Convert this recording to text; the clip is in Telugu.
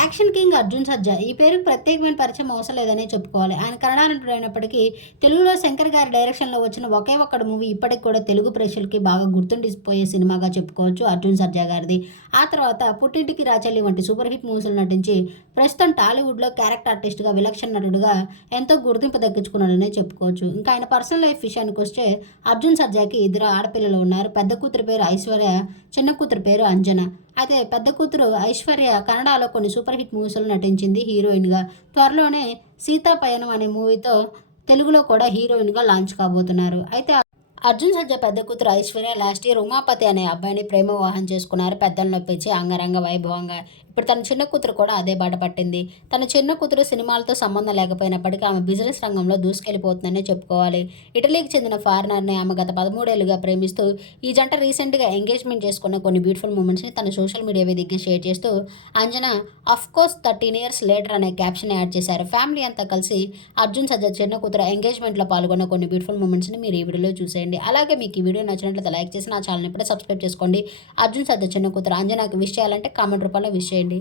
యాక్షన్ కింగ్ అర్జున్ సజ్జా ఈ పేరుకు ప్రత్యేకమైన పరిచయం అవసరం లేదని చెప్పుకోవాలి. ఆయన కన్నడ నటుడు అయినప్పటికీ తెలుగులో శంకర్ గారి డైరెక్షన్లో వచ్చిన ఒకే ఒక్కడు మూవీ ఇప్పటికి కూడా తెలుగు ప్రేక్షకులకి బాగా గుర్తుండిపోయే సినిమాగా చెప్పుకోవచ్చు అర్జున్ సర్జా గారిది. ఆ తర్వాత పుట్టింటికి రాచల్లి వంటి సూపర్ హిట్ మూవీస్లో నటించి ప్రస్తుతం టాలీవుడ్లో క్యారెక్టర్ ఆర్టిస్ట్గా విలక్షణ నటుడుగా ఎంతో గుర్తింపు దక్కించుకున్నాడనే చెప్పుకోవచ్చు. ఇంకా ఆయన పర్సనల్ లైఫ్ విషయానికి వస్తే అర్జున్ సర్జాకి ఇద్దరు ఆడపిల్లలు ఉన్నారు. పెద్ద కూతురు పేరు ఐశ్వర్య చిన్న కూతురు పేరు అంజన. అయితే పెద్ద కూతురు ఐశ్వర్య కన్నడలో కొన్ని సూపర్ హిట్ మూవీస్లో నటించింది హీరోయిన్గా. త్వరలోనే సీతాపయనం అనే మూవీతో తెలుగులో కూడా హీరోయిన్గా లాంచ్ కాబోతున్నారు. అయితే అర్జున్ సజ్జా పెద్ద కూతురు ఐశ్వర్య లాస్ట్ ఇయర్ ఉమాపతి అనే అబ్బాయిని ప్రేమ వివాహం చేసుకున్నారు. పెద్దలు నొప్పించి అంగరంగ వైభవంగా ఇప్పుడు తన చిన్న కూతురు కూడా అదే బాట పట్టింది. తన చిన్న కూతురు సినిమాలతో సంబంధం లేకపోయినప్పటికీ ఆమె బిజినెస్ రంగంలో దూసుకెళ్ళిపోతుందనే చెప్పుకోవాలి. ఇటలీకి చెందిన ఫారినర్ని ఆమె గత పదమూడేళ్ళుగా ప్రేమిస్తూ ఈ జంట రీసెంట్గా ఎంగేజ్మెంట్ చేసుకున్న కొన్ని బ్యూటిఫుల్ మూమెంట్స్ని తన సోషల్ మీడియా వేదికగా షేర్ చేస్తూ Anjana of course thirteen years later అనే క్యాప్షన్ యాడ్ చేశారు. ఫ్యామిలీ అంతా కలిసి అర్జున్ సజ్జా చిన్న కూతురు ఎంగేజ్మెంట్లో పాల్గొన్న కొన్ని బ్యూటిఫుల్ మూమెంట్స్ని మీరు ఈ వీడియోలో చూసేయండి. అలాగే మీకు ఈ వీడియో నచ్చినట్లయితే లైక్ చేసి నా ఛానల్ని ఇప్పుడే సబ్స్క్రైబ్ చేసుకోండి. అర్జున్ సద్ద చిన్న కూతురు అంజనాకి విష్ చేయాలంటే కామెంట్ రూపంలో విష్ చేయండి.